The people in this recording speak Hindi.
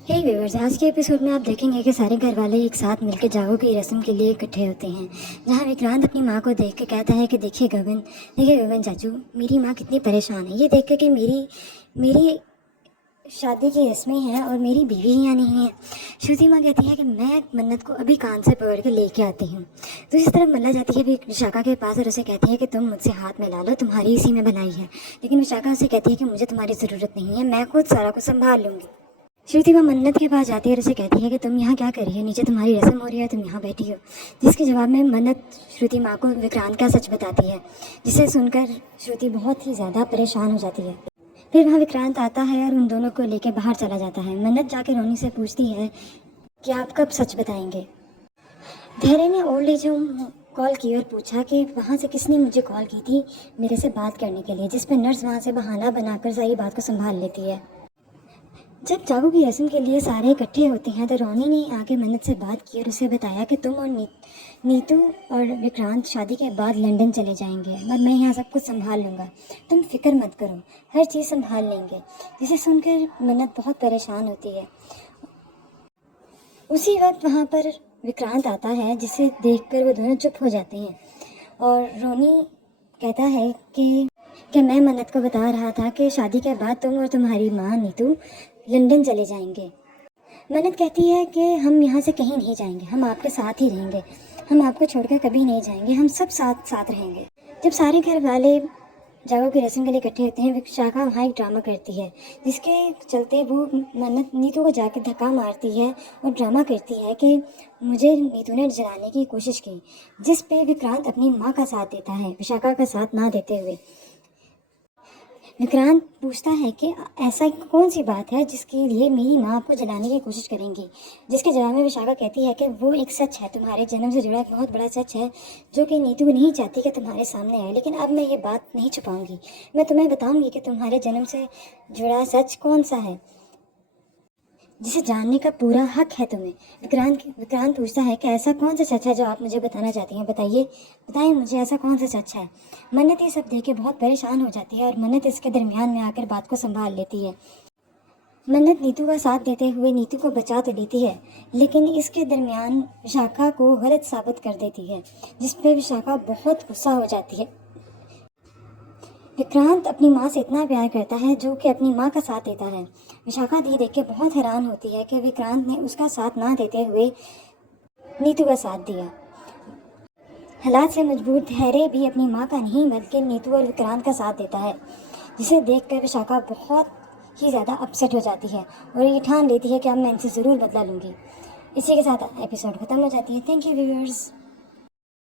हे व्यूअर्स, आज के एपिसोड में आप देखेंगे कि सारे घर वाले एक साथ मिलकर जागो की रस्म के लिए इकट्ठे होते हैं। जहां विक्रांत अपनी मां को देख के कहता है कि देखिए गगन चाचू, मेरी मां कितनी परेशान है ये देख कर कि मेरी शादी की रस्में हैं और मेरी बीवी यहाँ नहीं है। श्रुति माँ कहती है कि मैं मन्नत को अभी कान से पकड़ के लेके आती हूँ। तो इस तरफ मल्ला जाती है विशाखा के पास और उसे कहती है कि तुम मुझसे हाथ मिला लो, तुम्हारी इसी में भलाई है। लेकिन विशाखा उसे कहती है कि मुझे तुम्हारी ज़रूरत नहीं है, मैं खुद सारा कुछ संभाल लूँगी। श्रुति माँ मन्नत के पास जाती है और उसे कहती है कि तुम यहाँ क्या कर रही हो, नीचे तुम्हारी रस्म हो रही है, तुम यहाँ बैठी हो। जिसके जवाब में मन्नत श्रुति माँ को विक्रांत का सच बताती है, जिसे सुनकर श्रुति बहुत ही ज़्यादा परेशान हो जाती है। फिर वहाँ विक्रांत आता है और उन दोनों को लेकर बाहर चला जाता है। मन्नत जाकर रोनी से पूछती है कि आप कब सच बताएंगे। धैर्य ने ओल्ड एज होम कॉल की और पूछा कि वहाँ से किसने मुझे कॉल की थी मेरे से बात करने के लिए, जिस पर नर्स वहाँ से बहाना बनाकर सारी बात को संभाल लेती है। जब जागो की रस्म के लिए सारे इकट्ठे होते हैं तो रोनी ने आके मन्नत से बात की और उसे बताया कि तुम और नीतू और विक्रांत शादी के बाद लंदन चले जाएंगे और मैं यहाँ सब कुछ संभाल लूँगा, तुम फिक्र मत करो, हर चीज़ संभाल लेंगे। जिसे सुनकर मन्नत बहुत परेशान होती है। उसी वक्त वहाँ पर विक्रांत आता है, जिसे देखकर वो दोनों चुप हो जाते हैं और रोनी कहता है कि मैं मन्नत को बता रहा था कि शादी के बाद तुम और तुम्हारी माँ नीतू लंदन चले जाएंगे। मन्नत कहती है कि हम यहाँ से कहीं नहीं जाएंगे, हम आपके साथ ही रहेंगे, हम आपको छोड़कर कभी नहीं जाएंगे, हम सब साथ साथ रहेंगे। जब सारे घर वाले जागो की रस्म के लिए इकट्ठे होते हैं, विशाखा वहाँ एक ड्रामा करती है, जिसके चलते वो मन्नत नीतू को जाकर धक्का मारती है और ड्रामा करती है कि मुझे नीतू ने जलाने की कोशिश की, जिस पे विक्रांत अपनी माँ का साथ देता है, विशाखा का साथ ना देते हुए। विक्रांत पूछता है कि ऐसा कौन सी बात है जिसके लिए मेरी माँ आपको जलाने की कोशिश करेंगी। जिसके जवाब में विशाखा कहती है कि वो एक सच है, तुम्हारे जन्म से जुड़ा एक बहुत बड़ा सच है जो कि नीतू नहीं चाहती कि तुम्हारे सामने आए। लेकिन अब मैं ये बात नहीं छुपाऊंगी, मैं तुम्हें बताऊंगी कि तुम्हारे जन्म से जुड़ा सच कौन सा है, जिसे जानने का पूरा हक है तुम्हें। विक्रांत पूछता है कि ऐसा कौन सा सच है जो आप मुझे बताना चाहती हैं, बताइए मुझे ऐसा कौन सा सच है। मन्नत ये सब देख के बहुत परेशान हो जाती है और मन्नत इसके दरमियान में आकर बात को संभाल लेती है। मन्नत नीतू का साथ देते हुए नीतू को बचा तो लेती है, लेकिन इसके दरमियान विशाखा को गलत साबित कर देती है, जिस पर विशाखा बहुत गुस्सा हो जाती है। विक्रांत अपनी माँ से इतना प्यार करता है जो कि अपनी माँ का साथ देता है। विशाखा दी देख के बहुत हैरान होती है कि विक्रांत ने उसका साथ ना देते हुए नीतू का साथ दिया। हालात से मजबूर धैर्य भी अपनी माँ का नहीं बल्कि नीतू और विक्रांत का साथ देता है, जिसे देखकर विशाखा बहुत ही ज़्यादा अपसेट हो जाती है और ये ठान लेती है कि अब मैं इनसे ज़रूर बदला लूँगी। इसी के साथ एपिसोड ख़त्म हो जाती है। Thank you viewers.